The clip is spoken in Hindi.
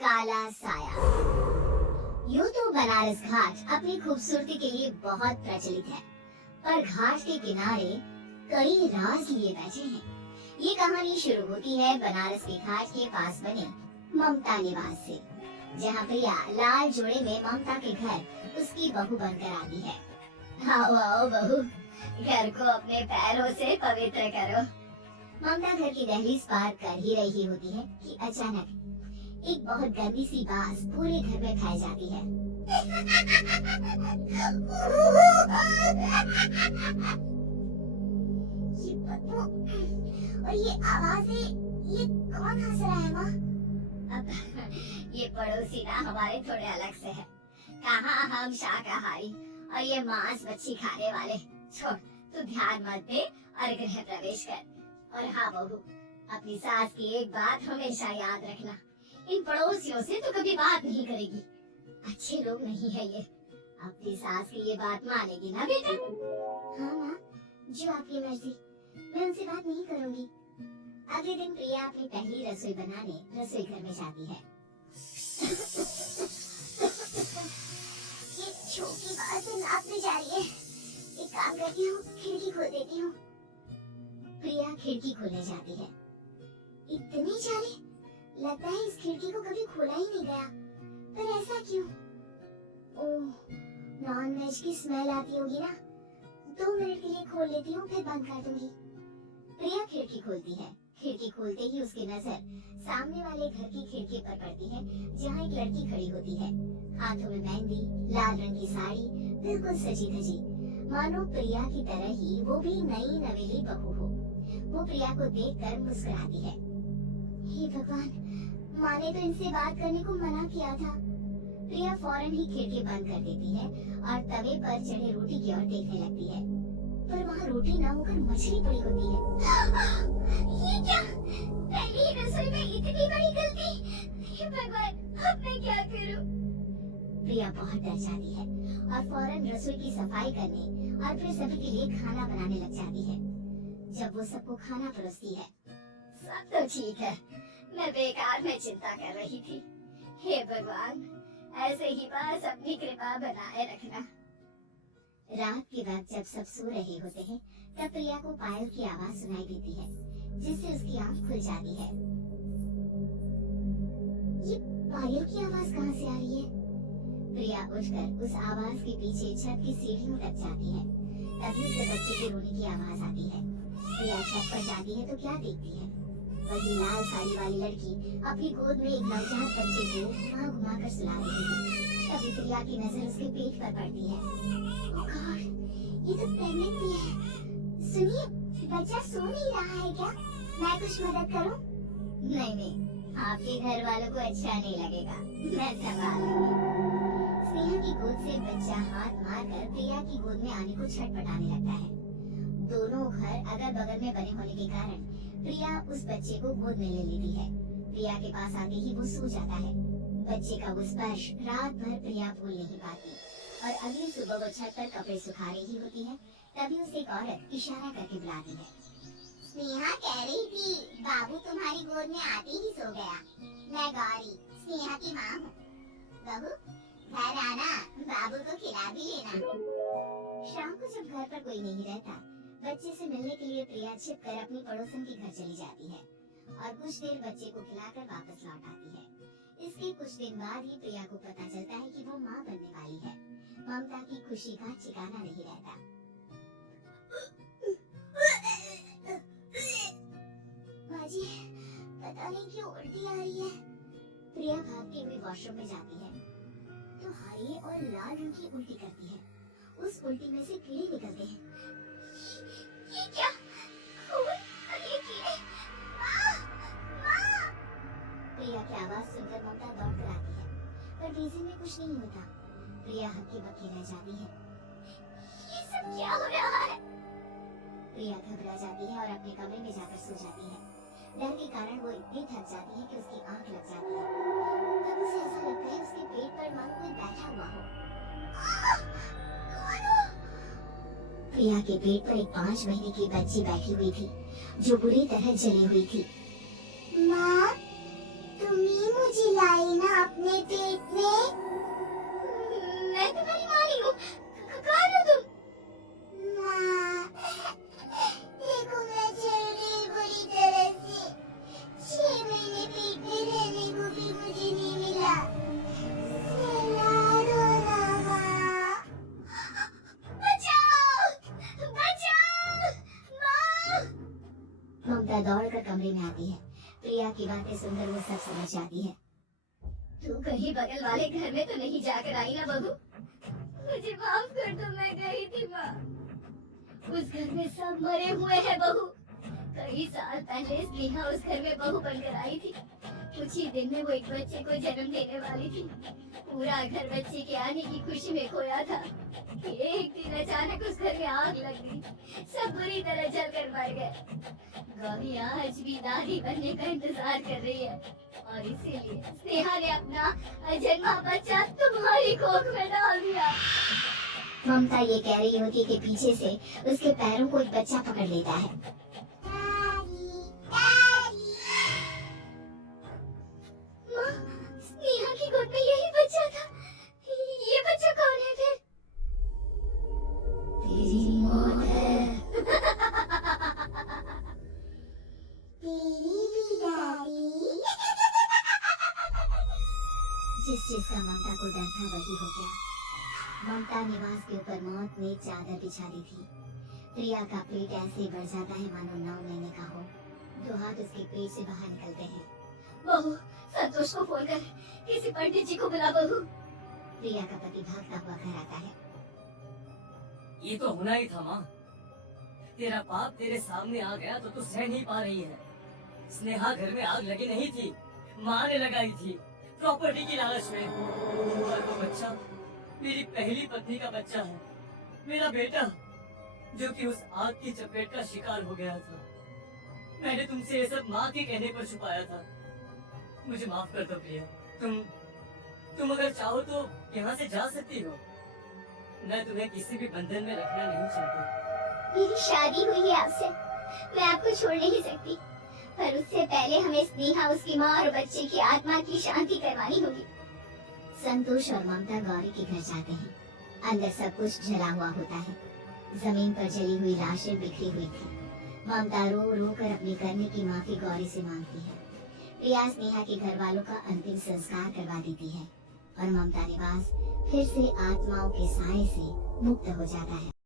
काला साया। यूं तो बनारस घाट अपनी खूबसूरती के लिए बहुत प्रचलित है, पर घाट के किनारे कई राज लिए बैठे हैं। ये कहानी शुरू होती है बनारस के घाट के पास बने ममता निवास से, जहाँ प्रिया लाल जोड़े में ममता के घर उसकी बहू बनकर आती है। आओ आओ बहू, घर को अपने पैरों से पवित्र करो। ममता घर की दहलीज पार कर ही रही होती है कि अचानक एक बहुत गंदी सी बास पूरे घर में फैल जाती है। ये बदबू और ये आवाजें, ये कौन हंस रहा है माँ? अब ये पड़ोसी ना हमारे थोड़े अलग से है। कहाँ हम शाकाहारी और ये मांस मच्छी खाने वाले। छोड़, तू ध्यान मत दे और गृह प्रवेश कर। और हाँ बहू, अपनी सास की एक बात हमेशा याद रखना, इन पड़ोसियों से तो कभी बात नहीं करेगी। अच्छे लोग नहीं है ये। अपनी सास की ये बात मानेगी ना बेटा? हाँ माँ, जो आपकी मर्जी, मैं उनसे बात नहीं करूँगी। अगले दिन प्रिया अपनी पहली रसोई बनाने रसोई घर में जाती है। ये छोटी बात से नापने जा रही है। एक काम करती हूँ, खिड़की खोल देती हूँ। प्रिया खिड़की खोलने जाती है। इतनी जाली, लगता है इस खिड़की को कभी खोला ही नहीं गया, पर ऐसा क्यों? ओह, नॉन वेज की स्मेल आती होगी ना। 2 मिनट के लिए खोल लेती हूँ, फिर बंद कर दूंगी। प्रिया खिड़की खोलती है। खिड़की खोलते ही उसकी नजर सामने वाले घर की खिड़की पर पड़ती है, जहाँ एक लड़की खड़ी होती है, हाथों में मेहंदी, लाल रंग की साड़ी, बिल्कुल सजी धजी, मानो प्रिया की तरह ही वो भी नई नवेली बहू हो। वो प्रिया को देखकर मुस्कुराती है। हे भगवान, माँ ने तो इनसे बात करने को मना किया था। प्रिया फौरन ही खिड़की बंद कर देती है और तवे पर चढ़े रोटी की ओर देखने लगती है, पर वहाँ रोटी न होकर मछली पड़ी होती है। ये क्या? पहली ही रसोई में इतनी बड़ी गलती! हे भगवान, अब मैं क्या करूँ? प्रिया बहुत डर जाती है और फौरन रसोई की सफाई करने और फिर सभी के लिए खाना बनाने लग जाती है। जब वो सबको खाना परोसती है, सब तो ठीक है, मैं बेकार में चिंता कर रही थी। हे भगवान, ऐसे ही बस अपनी कृपा बनाए रखना। रात के वक्त जब सब सो रहे होते हैं, तब प्रिया को पायल की आवाज सुनाई देती है, जिससे उसकी आंख खुल जाती है। ये पायल की आवाज कहाँ से आ रही है? प्रिया उठकर उस आवाज के पीछे छत की सीढ़ियों तक जाती है। तभी उसे बच्चे के रोने की आवाज आती है। प्रिया छत पर जाती है तो क्या देखती है? वही लाल साड़ी वाली लड़की अपनी गोद में एक नवजात बच्चे को वहाँ घुमाकर सुला रही है। तभी प्रिया की नजर उसके पेट पर पड़ती है। ओह गॉड, ये तो प्रेग्नेंट भी है। सुनिए, बच्चा सो नहीं रहा है क्या? मैं कुछ मदद करूं? नहीं, आपके घर वालों को अच्छा नहीं लगेगा, मैं संभाल लूंगी। स्नेहा की गोद से बच्चा हाथ मारकर प्रिया की गोद में आने को छटपटाने लगता है। दोनों घर अगल बगल में बने होने के कारण प्रिया उस बच्चे को गोद में ले लेती है। प्रिया के पास आते ही वो सो जाता है। बच्चे का वो स्पर्श रात भर प्रिया भूल नहीं पाती और अगली सुबह वो छत पर कपड़े सुखा रही होती है, तभी उसे एक औरत इशारा करके बुलाती है। स्नेहा कह रही थी, बाबू तुम्हारी गोद में आते ही सो गया। मैं गौरी, स्नेहा की माँ हूँ। बहू, घर आना, बाबू को खिला भी लेना। शाम को जब घर पर कोई नहीं रहता, बच्चे से मिलने के लिए प्रिया छिपकर अपनी पड़ोसन के घर चली जाती है और कुछ देर बच्चे को खिलाकर वापस लौट आती है। इसके कुछ दिन बाद ही प्रिया को पता चलता है कि वो माँ बनने वाली है। ममता की खुशी का ठिकाना नहीं रहता। बाजी, पता नहीं क्यों उल्टी आ रही है। प्रिया भागते हुए वॉशरूम में जाती है तो हरी और लाल रंग की उल्टी करती है। उस उल्टी में से कीड़े निकलते हैं। ये क्या? खून और ये कीड़े! माँ! माँ! प्रिया की आवाज सुनकर ममता दौड़ कर आती है, पर बेसिन में कुछ नहीं होता। प्रिया हक्की बक्की रह जाती है। ये सब क्या हो रहा है? प्रिया घबरा जाती है और अपने कमरे में जाकर सो जाती है। डर के कारण वो इतनी थक जाती है कि उसकी आंख लग जाती है। तब उसे ऐसा लगता है उसके पेट पर मानो कोई बैठा हुआ हो। कौन हो? प्रिया के पेट पर एक 5 महीने की बच्ची बैठी हुई थी, जो बुरी तरह जली हुई थी। माँ, तुम ही मुझे लाई ना अपने पेट में। मैं तुम्हारी माँ नहीं हूँ। कौन हो तुम? माँ, देखो मैं चल रही बुरी तरह से। 6 महीने पेट में रहने को भी मुझे नहीं मिला। सहला दो ना माँ। बचाओ! बचाओ! माँ! ममता दौड़कर कमरे में आती है। प्रिया की बातें सुनकर वो सब समझ जाती है। तू कहीं बगल वाले घर में तो नहीं जाकर आई ना बहू? मुझे माफ कर दो, मैं गई थी माँ। उस घर में सब मरे हुए हैं बहू। कई साल पहले स्नेहा उस घर में बहू बनकर आई थी। कुछ ही दिन में वो एक बच्चे को जन्म देने वाली थी। पूरा घर बच्चे के आने की खुशी में खोया था। एक दिन अचानक उस घर में आग लग गई। सब बुरी तरह जलकर मर गए। गौरी आज भी दादी बनने का इंतजार कर रही है और इसीलिए स्नेहा ने अपना अजन्मा बच्चा तुम्हारी कोख में डाल दिया। ममता ये कह रही होती कि पीछे से उसके पैरों को एक बच्चा पकड़ लेता है। दादी, दादी। माँ, स्नेहा की गोद में यही बच्चा था। ये बच्चा कौन है फिर? तेरी मौत है। तेरी भी दादी। जिसका ममता को डर था वही हो गया। ममता निवास के ऊपर मौत ने एक चादर बिछा दी थी। प्रिया का पेट ऐसे बढ़ जाता है मानो 9 महीने का हो। 2 हाथ उसके पेट से बाहर निकलते हैं। बहू, संतोष को फोन कर, किसी पंडित जी को बुला बहू। प्रिया का पति भागता हुआ घर आता है। ये तो होना ही था माँ। तेरा पाप तेरे सामने आ गया तो तू सह नहीं पा रही है। स्नेहा घर में आग लगी नहीं थी, माँ ने लगाई थी, प्रॉपर्टी की लालच में। और वो बच्चा मेरी पहली पत्नी का बच्चा है, मेरा बेटा, जो कि उस आग की चपेट का शिकार हो गया था। मैंने तुमसे ये सब माँ के कहने पर छुपाया था। मुझे माफ कर दो प्रिया। तुम अगर चाहो तो यहाँ से जा सकती हो। मैं तुम्हें किसी भी बंधन में रखना नहीं चाहती। मेरी शादी हुई है आपसे, मैं आपको छोड़ नहीं सकती, पर उससे पहले हमें स्नेहा, उसकी माँ और बच्चे की आत्मा की शांति करवानी होगी। संतोष और ममता गौरी के घर जाते हैं। अंदर सब कुछ जला हुआ होता है। जमीन पर जली हुई लाशें बिखरी हुई थी। ममता रो रो कर अपने करने की माफी गौरी से मांगती है। प्रिया स्नेहा के घर वालों का अंतिम संस्कार करवा देती है और ममता निवास फिर से आत्माओं के साए से मुक्त हो जाता है।